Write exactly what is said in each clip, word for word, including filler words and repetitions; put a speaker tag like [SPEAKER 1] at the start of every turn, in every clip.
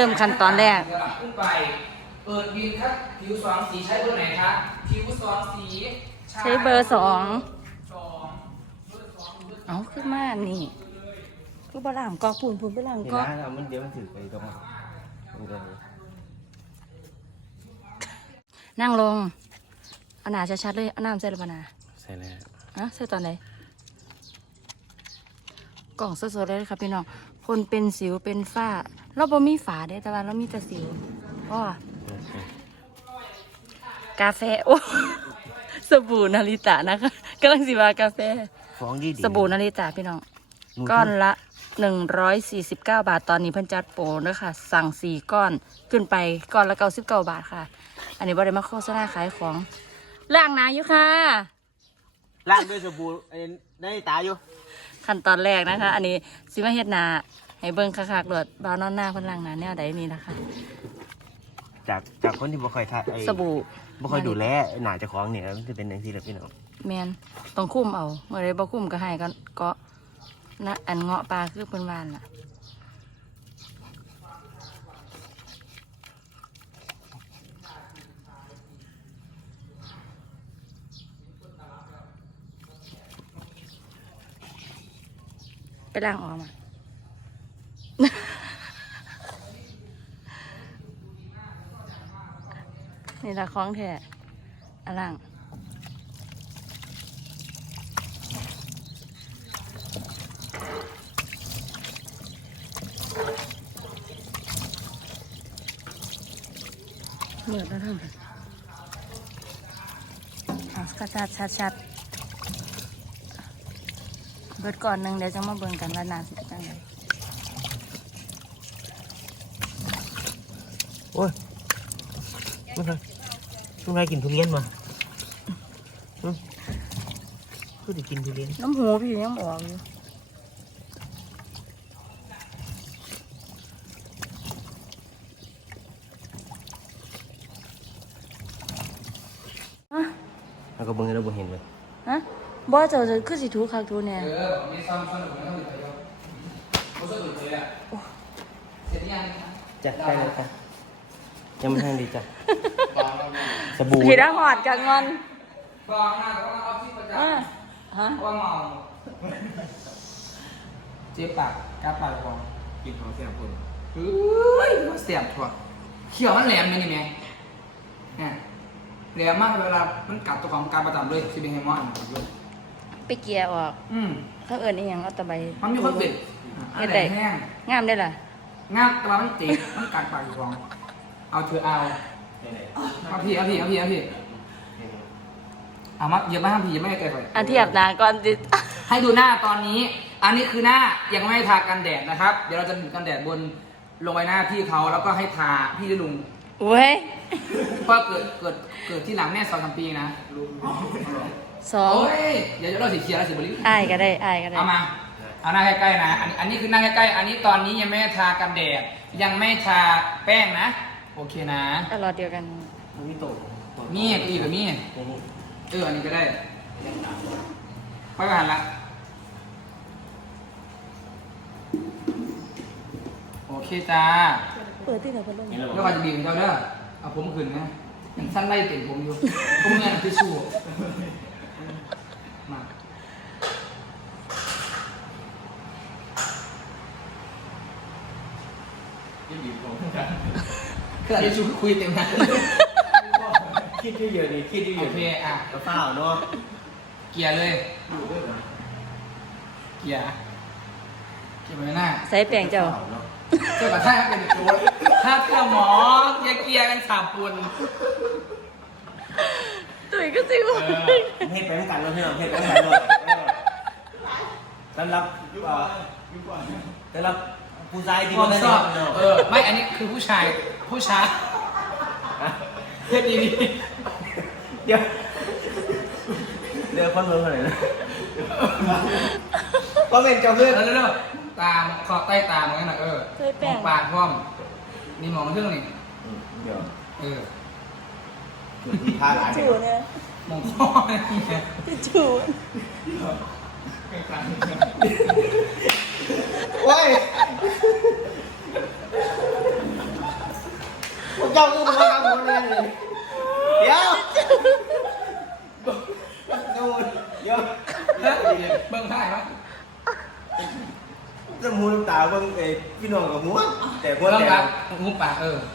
[SPEAKER 1] มขั้นตอนแรก
[SPEAKER 2] ขึ้นไปเปิดบินครับผิวสองสีใช้เบอร์ไหนครับผิวสองสี
[SPEAKER 1] ใช้เบอร์สองเอาขึ้นมานี่คือบะหลังกอกปูนปูนบะหลังกอก
[SPEAKER 3] มันเดี๋ยวมันถือไปตรง
[SPEAKER 1] นั่งลงเอาหนาชัดๆเลยเอาน้ำใส่หรือเปล่านา
[SPEAKER 3] ใส่แล้ว
[SPEAKER 1] อ่ะใส่ตอนไหนกล่องสดๆเลยครับพี่น้องคนเป็นสิวเป็นฝ้าเราบ่มีฝาได้แต่ว่าเรามีแต่สิวอ๋อกาแฟโอ้สบู่นาริตะนะคะกำลังสิว่ากาแฟ
[SPEAKER 3] ฟองดี
[SPEAKER 1] สบู่นาริตะพี่น้องก้อนละหนึ่งร้อยสี่สิบเก้าบาทตอนนี้เพิ่นจัดโปรนะคะสั่งสี่ก้อนขึ้นไปก้อนละเก้าสิบเก้าบาทค่ะอันนี้บ่ได้มาโฆษณาขายของล้างหน้าอยู่ค่ะ
[SPEAKER 3] ล้างด้วยสบู่ในตาอยู่
[SPEAKER 1] ขั้นตอนแรกนะคะอันนี้สิมาเฮ็ดหน้าให้เบิ่งคักๆโลดบ่าวนอนหน้าเพิ่นล้างหน้าแนวใดนี่นะคะ
[SPEAKER 3] จากจากคนที่บ่ค่อยทา
[SPEAKER 1] สบู่
[SPEAKER 3] บ่ค่อยดูแลหน้าเจ้าของเนี่ยมันจะเป็นจังซี่แหละพี่น้อง
[SPEAKER 1] แม่นต้องคุมเอาเมื่อใดบ่คุมก็ให้กันก็นะอันเงาะปลาคือเพิ่นว่าน่ะไปล้างออกมานี่ละของแท้อะล่างเหมือนแล้วทั้งเอากระชัดชัดชัดเบิดก่อนหนึ่งเดี๋ยวจะมาเบิ่งกันว่านาสิจังไง
[SPEAKER 3] โอ้ยไม่เคยไม่เคยกินทุเรียนมาคือได้กินทุเรียน
[SPEAKER 1] น้ำหูพี่ยังออกอยู่
[SPEAKER 3] แล้วก็เบิ่งแล้วบ่เห็นเลย
[SPEAKER 1] ฮะบ่เจ้าจะคือสิถูคักถูเนี่ย
[SPEAKER 2] เออมีซ้ำซ้ำหนึ่งต้องอยู่แล้วเขาสะดุดเลยอ่ะเสร็จยัง
[SPEAKER 3] จ้ะใช่เลยค่ะยังไม่ทันดีจ้ะสบู่
[SPEAKER 1] ทีละหอดกับงอน
[SPEAKER 2] ฟองหน้าก็ต้องเอาที่ประจำฮะว่าเมาเจ็บปากกาปากฟอง
[SPEAKER 3] กินของเสียบคน
[SPEAKER 2] เฮ้ยมันเสียบถั่วเขียวมันแหลมเลยนี่แม่เนี่ยแหลมมากเวลามันกัดตัวของการประจำเลยซีเบนเฮมอน
[SPEAKER 1] ไปเกียร์ออก
[SPEAKER 2] อืม
[SPEAKER 1] เขาเอิญนี่ยังเอาตะไบ
[SPEAKER 2] มันมีคนเบ็ดอะไรแห้ง
[SPEAKER 1] งามได้ล่ะ
[SPEAKER 2] งามแต่ว่ามันติดมันกัดปากฟองเอาเธอเอาเอาพี่เอาพี่เอาพี่เอาพี่เอามาอย่ามาห้ามพี่อย่าไม่ให้เกิดไฟ
[SPEAKER 1] อันเทียบหน้าก่อนจิ
[SPEAKER 2] ให้ดูหน้าตอนนี้อันนี้คือหน้ายังไม่ทากันแดดนะครับเดี๋ยวเราจะหนุนกันแดดบนลงไปหน้าพี่เขาแล้วก็ให้ทาพี่ด้วยลุง
[SPEAKER 1] เว้ย
[SPEAKER 2] เพราะเกิดเกิดเกิดที่หลังแม่สองสามปีนะ
[SPEAKER 1] สอง
[SPEAKER 2] เดี๋ยวเราสีเขียวเราสีบริ
[SPEAKER 1] ไอ้ก็ได้ไอ้ก็ได้
[SPEAKER 2] เอามาเอาหน้าใกล้ๆนะอันอันนี้คือหน้าใกล้ๆอันนี้ตอนนี้ยังไม่ทากันแดดยังไม่ทาแป้งนะโอเคนะ
[SPEAKER 1] ตลอดเดียวกัน
[SPEAKER 3] มีโต
[SPEAKER 2] มีอีกกับมีเอออันนี้ก็ได้ค่อยผ่านละโอเคจ้า
[SPEAKER 1] เปิดที่ไหนพัดลม
[SPEAKER 2] แล้วก็จะบีบเจ้าเด้อเอาผมขึ้นนะยังสั้นไล่ติ่งผมอยู่ผมเงี้ยที่สู้มาคืออันนี้ชูคุยเต็มนะ
[SPEAKER 3] คิดเยอะๆนี่คิดเยอะๆ
[SPEAKER 2] โอเคอ่ะ
[SPEAKER 3] กระเป๋าเนาะ
[SPEAKER 2] เกียร์เลยเกียร์เกียร์ไปหน้า
[SPEAKER 1] ใส่แป้งเจ้า
[SPEAKER 2] เจ้ากับท่าเป็นโจรถ้าเจ้าหมอเกียร์เกียร์กันสามปุ่น
[SPEAKER 1] ตุ๋ยก็จริงว่ะ
[SPEAKER 3] เฮ็ดไปด้วยกันเลยพี่น้องเฮ็ดไปด้วยกันเลยสำหรับสำหรับผู้ชายที่
[SPEAKER 2] มันชอบเออไม่อันนี้คือผู้ชายผู้ชายเฮ็ดดี
[SPEAKER 3] เดี๋ยวเดี๋ยวคนเมืองคนไหนนะก็เป็นเจ้าเพื่อน
[SPEAKER 2] แล้วเริ่มตามขอบใต้ตาเหมือนกันนะเออมองปากพร้อมมีหมองเรื่องนี่
[SPEAKER 3] เดี๋ยว
[SPEAKER 2] เออ
[SPEAKER 3] ท่าหลาย
[SPEAKER 1] จูเนี่ย
[SPEAKER 2] มองพ่อเนี่ย
[SPEAKER 1] จู
[SPEAKER 3] โอ้ยพวกเจ้าคือมาทำคนเลยเดี๋ยวเดี๋ยวเดี๋ยว
[SPEAKER 2] เบิ่งได้ปะ
[SPEAKER 3] จะมูน้ำตาเบิ่งไอ้พี่น้องกับหัวแต่หัว
[SPEAKER 2] เบิ่ง
[SPEAKER 3] แต่
[SPEAKER 2] ปะงูปากเออก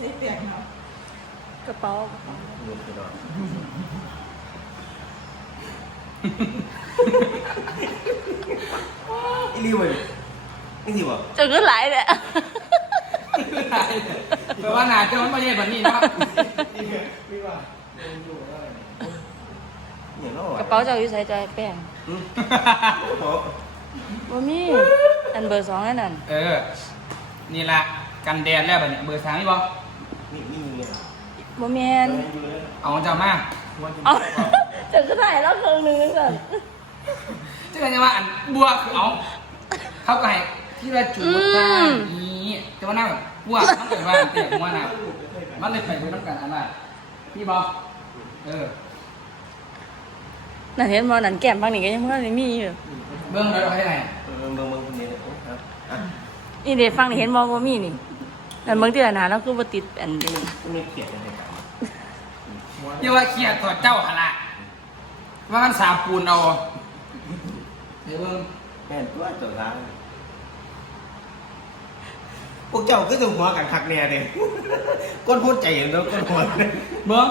[SPEAKER 1] ระเป๋ากระเป๋า
[SPEAKER 3] หัวพี่น้องอีลีวันนี่สิวะ
[SPEAKER 1] จะขึ้นหลายเลย
[SPEAKER 2] แปลว่าหนาเจ้ามันไม่ใช่แบบนี้เนาะ
[SPEAKER 3] อย่างนั้น
[SPEAKER 1] กระเป๋าเจ้าอยู่ใส่ใจแป้งบ่มีอันเบอร์สองนั่นน่ะ
[SPEAKER 2] เออ นี่ละกันแดดแล้วแบบนี้เบอร์สามนี่บอ
[SPEAKER 3] นี่นี่อยู่เนี่ย
[SPEAKER 1] บ่แม่น
[SPEAKER 2] เอาเจ้ามา
[SPEAKER 1] เอาจะขึ้นถ่ายแล้วครึ่งหนึงนึงสั่น
[SPEAKER 2] เจ้าจะว่าอันบัวคือเอาเขาก็ให้ที่ว่าจูดตานี้แต่ว่าหน้าแบบบัวมันเกิดว่าเตะหัวหน้ามันเลยไปดูน้ำกันอันว่าพี่บอเออ
[SPEAKER 1] นั่นเห็นบ่นั่นแก้มบางนี่ก็ยังบ่ได้มีอยู่
[SPEAKER 2] เบื้องเราให้ไหน
[SPEAKER 3] เออเมืองเมืองคนนี้ครับอ่ะ
[SPEAKER 1] นี่เด้ฟังนี่เห็นบ่บ่มีนี่นั่นเบิ่งที่ละหนาแล้วคือบ่ติดอันนี้
[SPEAKER 3] ไม่เกลียดกันเลยครับ
[SPEAKER 2] เรียกว่าเครียดต่อเจ้าหนละว่ามันสาปูนเอาเดี๋ยวเบื้อง
[SPEAKER 3] แม่นตัวเจ้าร้านพวกเจ้าก็จะหัวกันคักแน่เลยก้นพูดใจอย่างเดียวก้นหัวเลย
[SPEAKER 2] เบื้อง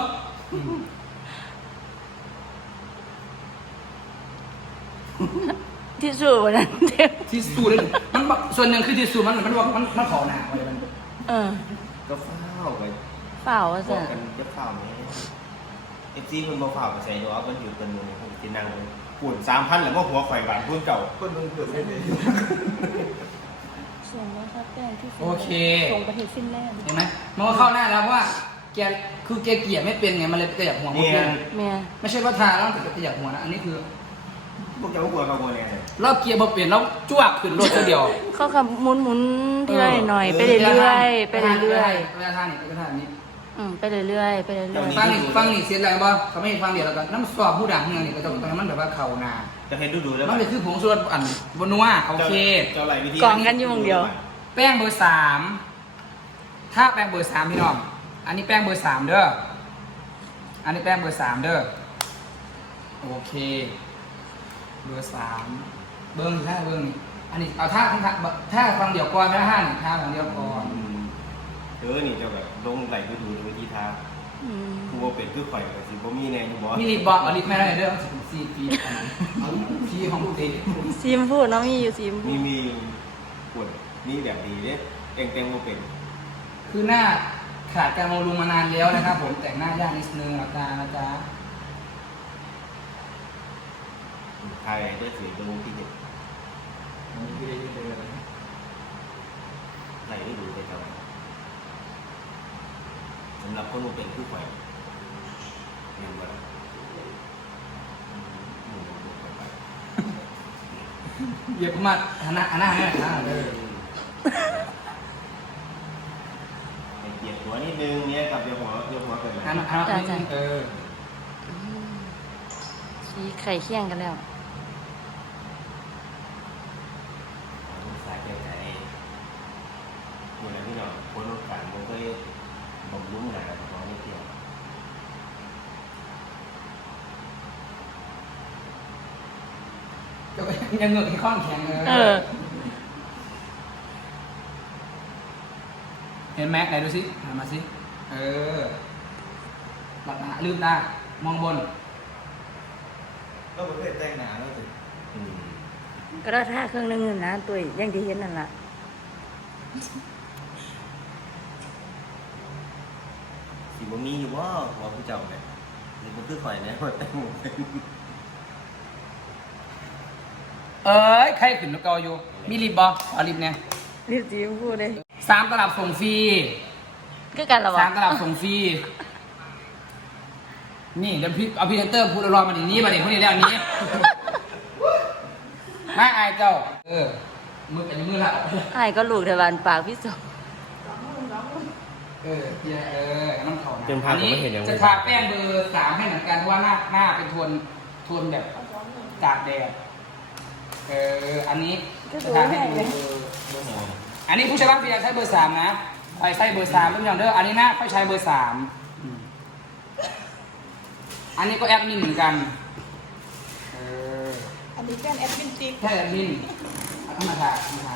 [SPEAKER 1] ที่สู้บ่นั่นเด้อ
[SPEAKER 2] ที่สูดเลยมันบอกส่วนหนึ่งคือที่สูดมันมันบอกมันมันขอหนาอะไรมัน
[SPEAKER 1] เออ
[SPEAKER 3] ก็เฝ้าไป
[SPEAKER 1] เปล่าว่า
[SPEAKER 3] บอ
[SPEAKER 1] ซั่
[SPEAKER 3] ก
[SPEAKER 1] น
[SPEAKER 3] กันจะเฝ้าไหมเอฟซีมันบอกเฝ้าไปใส่ดอกมันอยู่กันอยู่ผมกินนางเลยปุ่นสามพันหรือว่าหัวไข่หวานพุ่นเก่าคนมึงเผื่อไม่ได้
[SPEAKER 1] ส่งมาครับแป้งที่ฟิน
[SPEAKER 2] โอเค
[SPEAKER 1] ส่งประเทศฟินแลนด์
[SPEAKER 2] เห็นไหมมันก็เข้าหน้าแล้วเพราะว่าแกคือแกเกลียดไม่เป็นไงมันเลยไปขยับหัวไม่
[SPEAKER 3] เนี่ย
[SPEAKER 2] เป็น
[SPEAKER 1] แม่
[SPEAKER 2] ไม่ใช่ว่าทาแล้วแต่ขยับหัวนะอันนี้คือ
[SPEAKER 3] พวกเจ้าหัวกับหัวเนี่ย
[SPEAKER 2] เราเกียร์บ่เปลี่ยนแล้วจ้วกขึ้นรถเดียว
[SPEAKER 1] เขาขับหมุนๆทีละหน่อยไปเรื่อยๆไปเรื่อย
[SPEAKER 2] ๆเวลาทางนี่เวลาทางนี้
[SPEAKER 1] ๆอืมไปเรื่อยๆไปเรื่อย
[SPEAKER 2] ฟังนี่ฟังนี่เสียอะไรบ่เขาไม่ฟังเดียวแล้วกันน้ำสอบผู้ดังเมืองนี่ก็จะตอนนั้นมันแบบว่าเข่านา
[SPEAKER 3] จะให้ดูดูแล้ว
[SPEAKER 2] มันเลยคือผงชูรสอันบนัวโอเค
[SPEAKER 3] เจ้าไหลวิธี
[SPEAKER 1] ๆกล่องกันอยู่วงเดียว
[SPEAKER 2] แป้งเบอร์สามถ้าแป้งเบอร์สามพี่น้องอันนี้แป้งเบอร์สามเด้ออันนี้แป้งเบอร์สามเด้อโอเคเบอร์สามเบิ้งท่าเบิ้งนี่อันนี้เอาท่าท่าท่าฟังเดียวก่อนไม่ท่าหนึ่งท่าฟังเดียวก่อน
[SPEAKER 3] เออนี่เจ้าแบบลงไหลดูดูวิธีทาง
[SPEAKER 1] อืม
[SPEAKER 3] กูว่าเป็นคือข่อยกับสิบ่มีแน่อยู่บ่
[SPEAKER 2] มีลิปบอกเอาลิปแม่ได้เด้อเอาสิบสี่ปีเอาพี่ของเต้
[SPEAKER 1] ซีมพูดเน้องมีอยู่ซีมพู
[SPEAKER 3] มี
[SPEAKER 1] ด
[SPEAKER 3] มีปวดมีแบบดีเด้เองเต็มบ่เป็น
[SPEAKER 2] คือหน้าขาดการบำรุงมานานแล้วนะครับผมแต่งหน้ายากนิดนึงอาการนะจ๊ะ
[SPEAKER 3] ไทยได้สิดูที่เด็ดไหลดูดูไปเท่าไหร่สำหรับคนบ่เป็นคือข่อยเห็นบ่ล่ะ
[SPEAKER 2] เหยียบมาหันหน้าหันหน้าให้หน่อยนะเออ
[SPEAKER 3] ให้เกียรติหัวนิดนึงเนี่ยกับเดี๋ยวหัวเดี๋ยวหัวเป็นไร
[SPEAKER 2] หันหันมานิดนึงเออ
[SPEAKER 1] สีไข่เคี่ยงกันแล้ว
[SPEAKER 3] สายใจใจอยู่แล้วพี่น้องคนโอกาสมันเคยบ่มลุ้มหนาของนี่เดียว
[SPEAKER 2] ยังเหงือกที่ข้อนแข็งเลย
[SPEAKER 1] เออ
[SPEAKER 2] เห็นไหมไหนดูสิหันมาสิเออหลับตาลืมตามองบน
[SPEAKER 3] ก็ประเภทแต่งหนาแล้วสิ
[SPEAKER 1] ก็ได้ท่าเครื่องนึงนะตัวอยังที่เห็นนั่นแหละ
[SPEAKER 3] สิบ่มีอยู่ว่าหัวผู้เจ้าเนี่ยนี่มันคือข่อยเนี่ยว่าแต่งหมดเป็น
[SPEAKER 2] เอ้ยใครขึ้นนกเกาอยู่มีลิปบอเอาลิปเนี่ย
[SPEAKER 1] รีบซีมพูดเลย
[SPEAKER 2] สามตลับส่งฟรี
[SPEAKER 1] ก็กันละวะ
[SPEAKER 2] สามตลับส่งฟรีนี่เดี๋ยวพี่เอาพรีเซนเตอร์พูดรอมาอย่างนี้มาดิพูดนี้แล้วอันนี้มาอายเจ้าเออมือเป็นมือละ
[SPEAKER 1] ไอ้ายก็ลูกเทวานปากพี่สม
[SPEAKER 2] เออเฮียเออน้ำเขานะ
[SPEAKER 3] เป็นภาพผมไม่เห็นอย่าง
[SPEAKER 2] จะทาแป้งเบอร์สามให้เหมือนกันเพราะว่าหน้าหน้าเป็นโทนโทนแบบตากแดดเอออันนี้จะทาให้ดูเบอร์เบอร์สามอันนี้ผู้ชนะเพียงใช้เบอร์สามนะไฟใส่เบอร์สามเพื่อนๆเด้ออันนี้นะไฟใช้เบอร์สามอืมอันนี้ก็แอดมินเหมือนกันเออ
[SPEAKER 4] อันนี้เป็นแอดมินติ๊ก
[SPEAKER 2] ใช่แอดมินเอามาถ่ายมาถ่าย